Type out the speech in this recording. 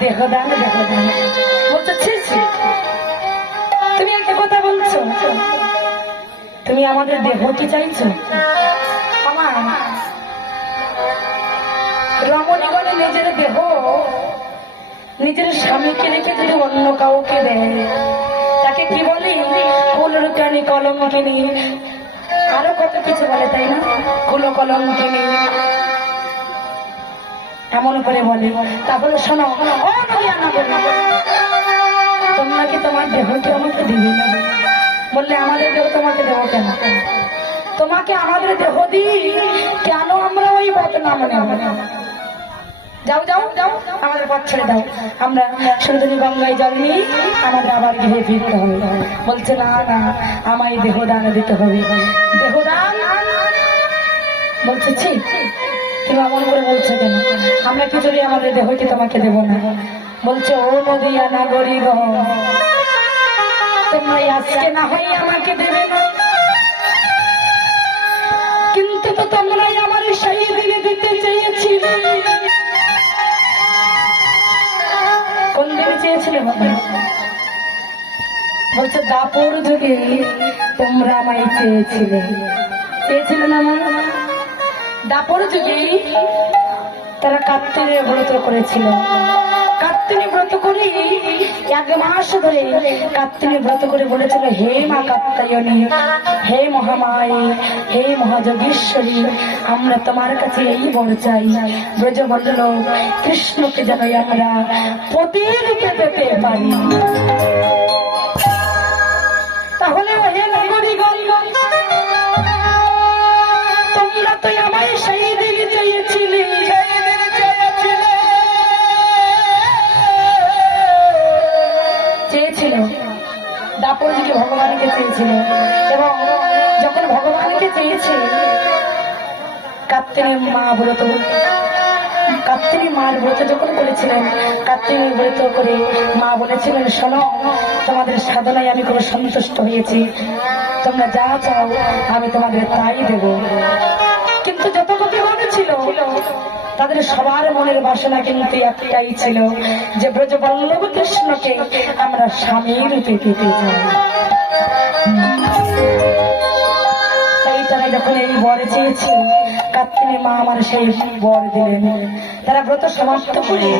দেহদান দেহদান বলছো। তুমি একটা কথা বলছো, তুমি আমাদের দেহ কি চাইছো? আমার রমণীগণে নিজের দেহ নিজের স্বামীকে রেখে যদি অন্য কাউকে দেয় তাকে কি বলি? কুলরুকানি কলঙ্কিনী, আরো কত কিছু বলে, তাই না? কুল কলঙ্কিনী এমন করে বলে। তারপরে শোনো, তোমরা কি তোমার দেহকে আমাকে দিবি না? বললে আমাদের দেহ তোমাকে দেবো কেন? তোমাকে আমাদের দেহ দিই কেন? আমরা ওই বদনাম নেব না। যাও যাও যাও, আমাদের পথ ছেড়ে দাও, আমরা সুন্দরী গঙ্গায় জল নিই, আমাদের আবার গৃহে ফিরতে হবে। বলছে না না, আমায় দেহদান দিতে হবে। দেহদান বলছে ছি, তুমি এমন করে বলছো কেন? আমরা কি যদি আমাদের দেহকে তোমাকে দেব না? বলছে ও নদিয়া নাগরিক, তোমরা আজকে না হয় আমাকে দেবে না, কিন্তু তো তোমরাই আমার সেই দিনে দিতে চেয়েছিলে। কোন দিনে চেয়েছিলে? বলছে দাপর যুগে তোমরা আমায় চেয়েছিলে। চেয়েছিলে না? দাপর যুগে তারা কাত্তিনী ব্রত করেছিল। কাত্তিনী ব্রত করে 1 মাস ধরে কাত্তিনী ব্রত করে বলেছিল, হে মা কাত্যায়নী, হে মহামায়ী, হে মহাযোগীশ্বরী, আমরা তোমার কাছে এই বর চাই, ব্রজবল্লভ কৃষ্ণকে যেন আমরা পতিরূপে পেতে পারি। তাহলে হে নাগরিকগণ, তোমরা তো আমায় সেই দিন চেয়েছিলে, চেয়েছিল দাপর যুগে ভগবানকে চেয়েছিল। এবং যখন ভগবানকে চেয়েছে, কাত্তিনী মা ব্রত, কাত্তিনী মার ব্রত যখন করেছিলেন, কাত্তিনী ব্রত করে মা বলেছিলেন, শোনো, তোমাদের সাধনায় আমি খুব সন্তুষ্ট হয়েছি, তোমরা যা চাও আমি তোমাদের তাই দেব। কিন্তু যত কতগুলো ছিল, তাদের সবার মনের বাসনা কিন্তু একটাই ছিল, যে ব্রজবল্লভ কৃষ্ণকে আমরা স্বামী রূপে পেতে চাই। তাই তারা যখন এই বর চেয়েছে, কাত্তিনী মা আমার সেই বর দিলেন। তারা ব্রত সমাপ্ত করে